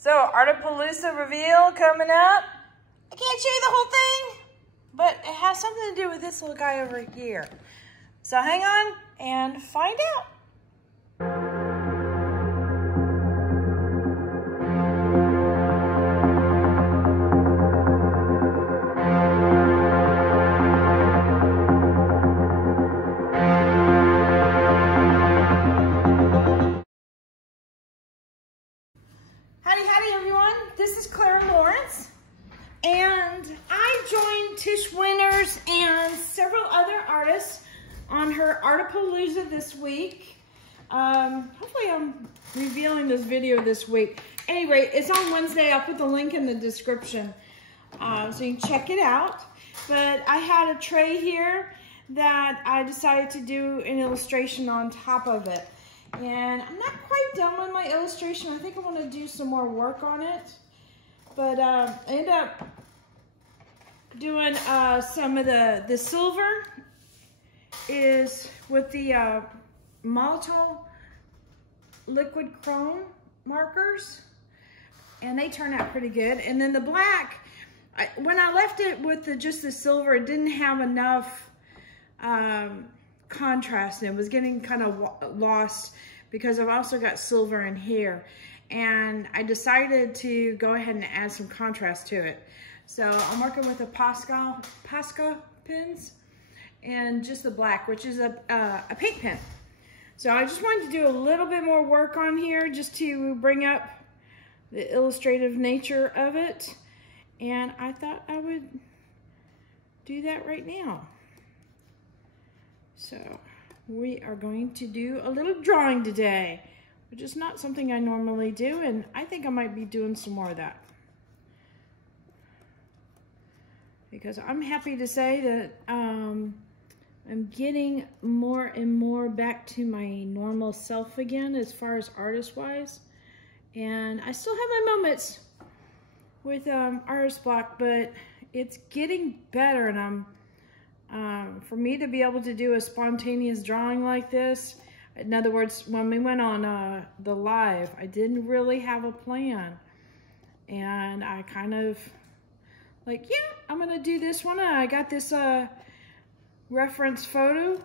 So, Artapalooza reveal coming up. I can't show you the whole thing, but it has something to do with this little guy over here. So hang on and find out. Howdy everyone, this is Clara Lawrence, and I joined Tish Winters and several other artists on her Artapalooza this week. Hopefully I'm revealing this video this week. Anyway, it's on Wednesday. I'll put the link in the description so you can check it out. But I had a tray here that I decided to do an illustration on top of it. And I'm not quite done with my illustration. I think I want to do some more work on it. But I ended up doing some of the silver is with the Molotov liquid chrome markers. And they turned out pretty good. And then the black, when I left it with just the silver, it didn't have enough contrast. It was getting kind of lost because I've also got silver in here, and I decided to go ahead and add some contrast to it. So I'm working with the Posca pens and just the black, which is a paint pen. So I just wanted to do a little bit more work on here just to bring up the illustrative nature of it, and I thought I would do that right now. So we are going to do a little drawing today, which is not something I normally do, and I think I might be doing some more of that. Because I'm happy to say that I'm getting more and more back to my normal self again as far as artist-wise. And I still have my moments with artist block, but it's getting better, and for me to be able to do a spontaneous drawing like this, in other words, when we went on the live, I didn't really have a plan. And I kind of like, yeah, I'm gonna do this one. I got this reference photo,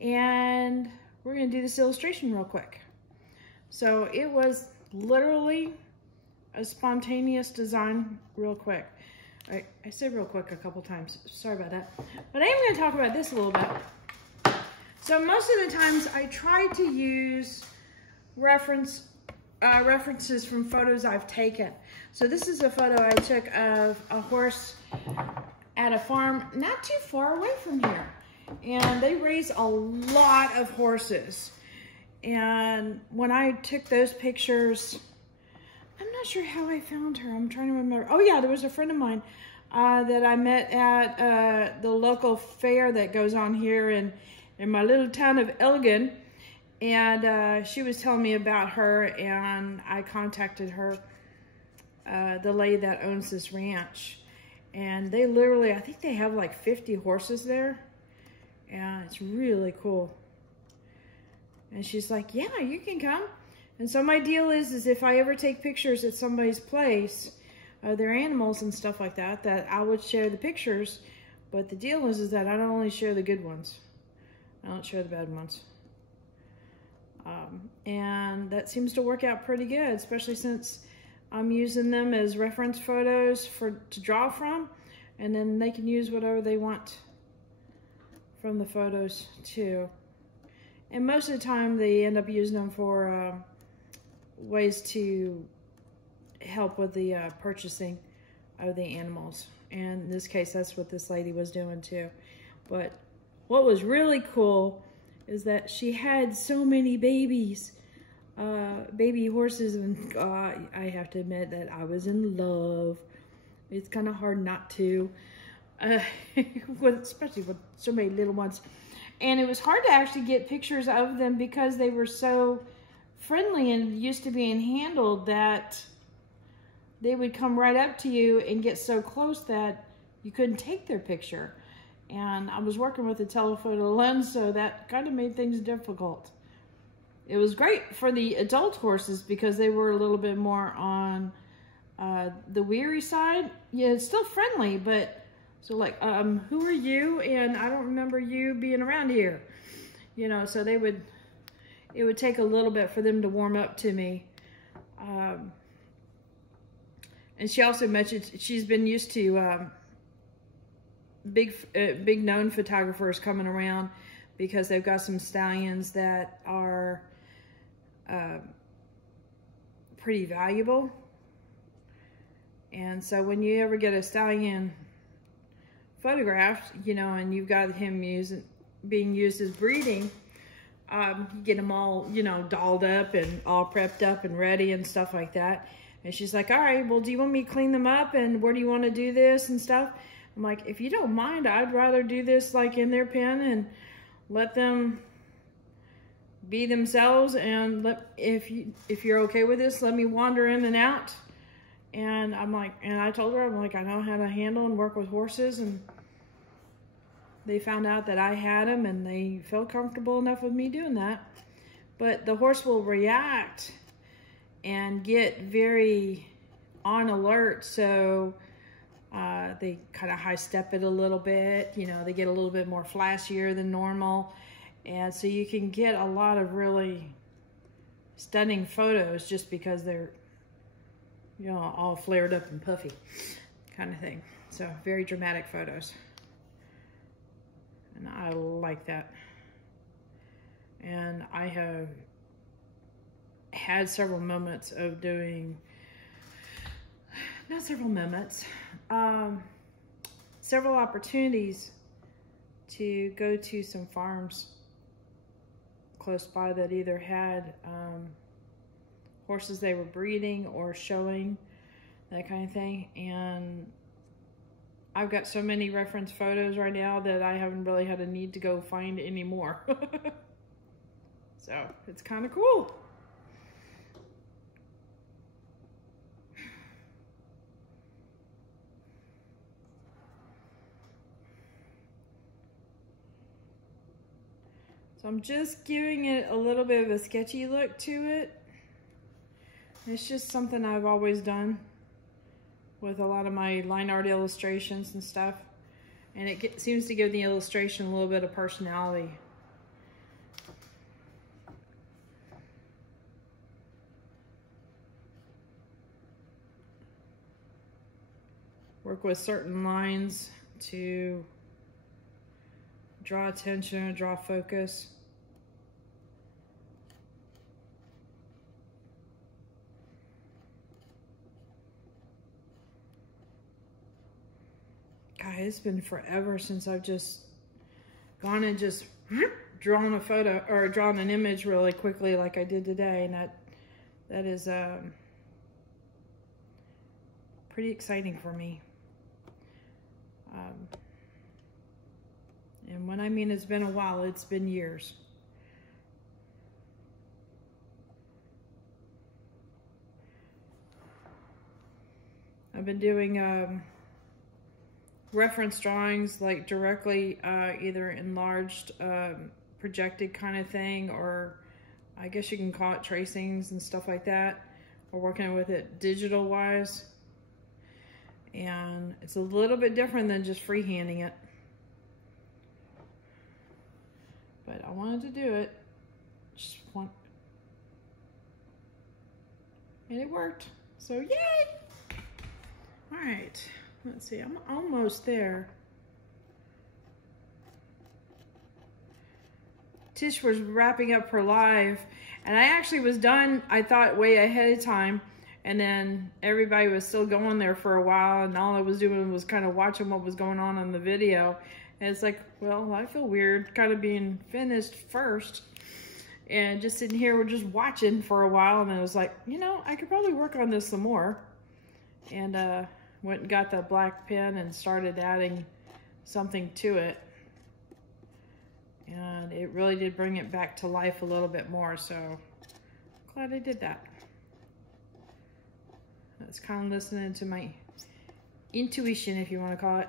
and we're gonna do this illustration real quick. So it was literally a spontaneous design real quick. I said real quick a couple times, sorry about that. But I am going to talk about this a little bit. So most of the times I try to use references from photos I've taken. So this is a photo I took of a horse at a farm not too far away from here. And they raise a lot of horses. And when I took those pictures, I'm not sure how I found her. I'm trying to remember. Oh yeah, there was a friend of mine that I met at the local fair that goes on here in my little town of Elgin. And she was telling me about her, and I contacted her, the lady that owns this ranch. And they literally, I think they have like 50 horses there. And it's really cool. And she's like, yeah, you can come. And so my deal is if I ever take pictures at somebody's place of their animals and stuff like that, that I would share the pictures. But the deal is that I don't only share the good ones. I don't share the bad ones. And that seems to work out pretty good, especially since I'm using them as reference photos to draw from. And then they can use whatever they want from the photos too. And most of the time they end up using them for ways to help with the purchasing of the animals. And in this case, that's what this lady was doing too. But what was really cool is that she had so many babies, baby horses, and I have to admit that I was in love. It's kind of hard not to, especially with so many little ones. And it was hard to actually get pictures of them because they were so friendly and used to being handled that they would come right up to you and get so close that you couldn't take their picture. And I was working with a telephoto lens, so that kind of made things difficult. it was great for the adult horses because they were a little bit more on the weary side. Yeah, it's still friendly, but so like, who are you? And I don't remember you being around here. You know, so it would take a little bit for them to warm up to me. And she also mentioned she's been used to big known photographers coming around because they've got some stallions that are pretty valuable. And so when you ever get a stallion photographed, you know, and you've got him being used as breeding, you get them all, you know, dolled up and all prepped up and ready and stuff like that. And she's like, all right, well, do you want me to clean them up? And where do you want to do this and stuff? I'm like, if you don't mind, I'd rather do this like in their pen and let them be themselves. And if you're okay with this, let me wander in and out. And I'm like, and I told her, I'm like, I know how to handle and work with horses. And they found out that I had them and they felt comfortable enough with me doing that. But the horse will react and get very on alert. So they kind of high step it a little bit. You know, they get a little bit more flashier than normal. And so you can get a lot of really stunning photos just because they're, you know, all flared up and puffy kind of thing. So very dramatic photos. And I like that. And I have had several moments of doing, not several moments, several opportunities to go to some farms close by that either had horses they were breeding or showing, that kind of thing. And I've got so many reference photos right now that I haven't really had a need to go find any more. So it's kind of cool. So I'm just giving it a little bit of a sketchy look to it. It's just something I've always done with a lot of my line art illustrations and stuff. And it seems to give the illustration a little bit of personality. Work with certain lines to draw attention, draw focus. God, it's been forever since I've just gone and just drawn a photo or drawn an image really quickly like I did today, and that is pretty exciting for me. And when I mean it's been a while, it's been years. I've been doing reference drawings, like directly either enlarged, projected kind of thing, or I guess you can call it tracings and stuff like that, or working with it digital wise. And it's a little bit different than just freehanding it. But I wanted to do it. And it worked. So yay! All right, let's see, I'm almost there. Tish was wrapping up her live, and I actually was done, I thought, way ahead of time. And then everybody was still going there for a while, and all I was doing was kind of watching what was going on in the video. And it's like, well, I feel weird kind of being finished first and just sitting here, we're just watching for a while. And then I was like, you know, I could probably work on this some more. And went and got the black pen and started adding something to it. And it really did bring it back to life a little bit more. So glad I did that. That's kind of listening to my intuition, if you want to call it.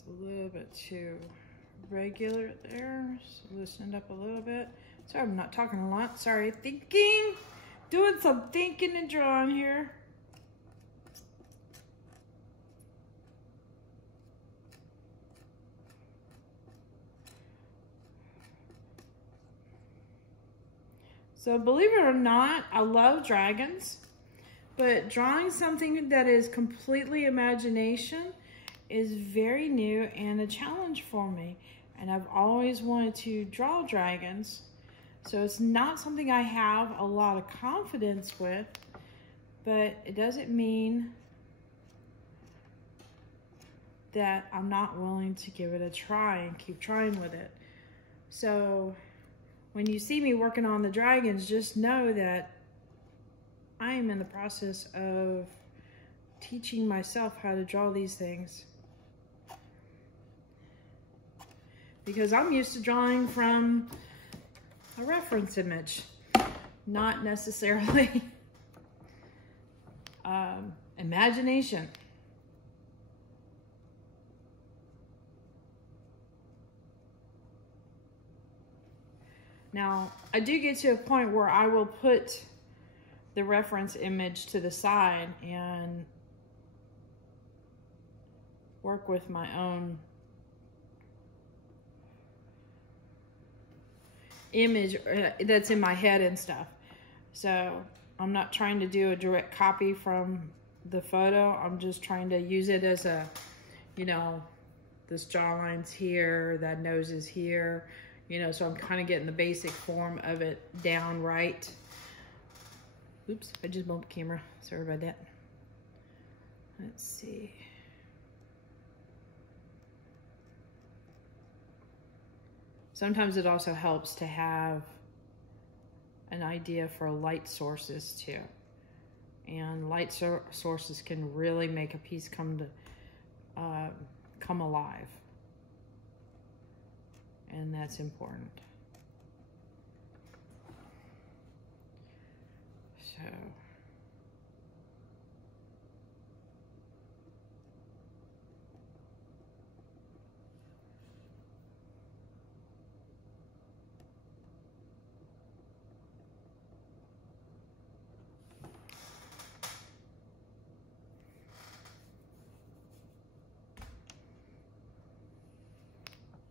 It's a little bit too regular there. So loosen it up a little bit. Sorry, I'm not talking a lot. Sorry, thinking. Doing some thinking and drawing here. So believe it or not, I love dragons, but drawing something that is completely imagination is very new and a challenge for me. And I've always wanted to draw dragons. So it's not something I have a lot of confidence with, but it doesn't mean that I'm not willing to give it a try and keep trying with it. So when you see me working on the dragons, just know that I am in the process of teaching myself how to draw these things. Because I'm used to drawing from a reference image, not necessarily imagination. Now, I do get to a point where I will put the reference image to the side and work with my own image that's in my head and stuff. So I'm not trying to do a direct copy from the photo. I'm just trying to use it as a, you know, this jawline's here, that nose is here. You know, so I'm kind of getting the basic form of it down right. Oops, I just bumped the camera. Sorry about that. Let's see. Sometimes it also helps to have an idea for light sources too. And light sources can really make a piece come alive. And that's important. So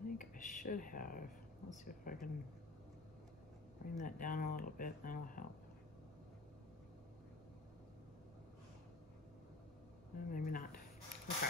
I think I should have, let's see if I can bring that down a little bit, that'll help. Maybe not, okay.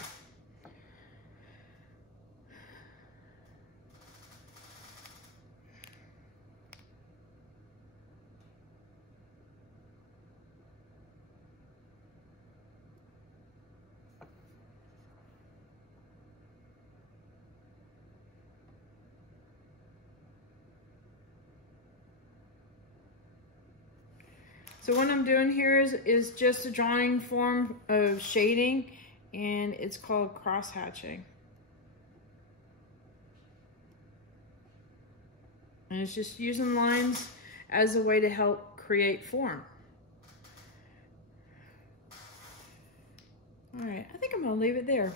So what I'm doing here is just a drawing form of shading, and it's called cross hatching. And it's just using lines as a way to help create form. All right, I think I'm gonna leave it there.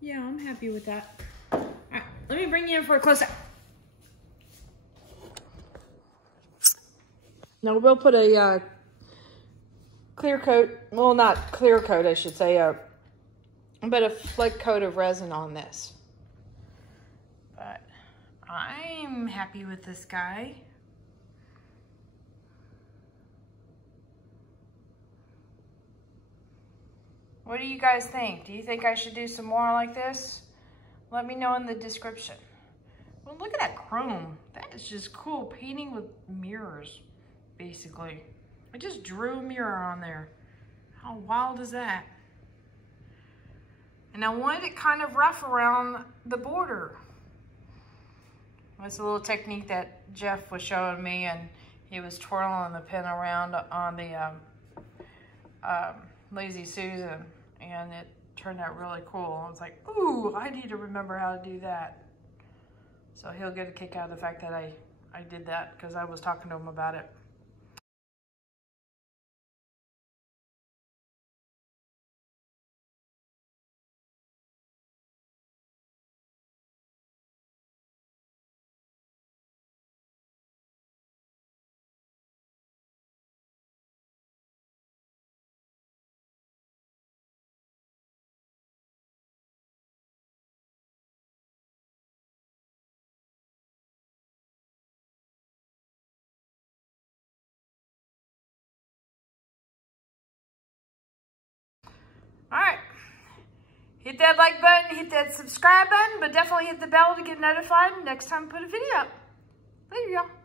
Yeah, I'm happy with that. All right, let me bring you in for a close-up. Now we'll put a clear coat, well, not clear coat, I should say, but a fleck coat of resin on this. But I'm happy with this guy. What do you guys think? Do you think I should do some more like this? Let me know in the description. Well, look at that chrome. That is just cool, painting with mirrors. Basically, I just drew a mirror on there. How wild is that? And I wanted it kind of rough around the border. That's a little technique that Jeff was showing me, and he was twirling the pen around on the Lazy Susan, and it turned out really cool. I was like, ooh, I need to remember how to do that. So he'll get a kick out of the fact that I did that, because I was talking to him about it. Hit that like button, hit that subscribe button, but definitely hit the bell to get notified next time I put a video up. Later, y'all.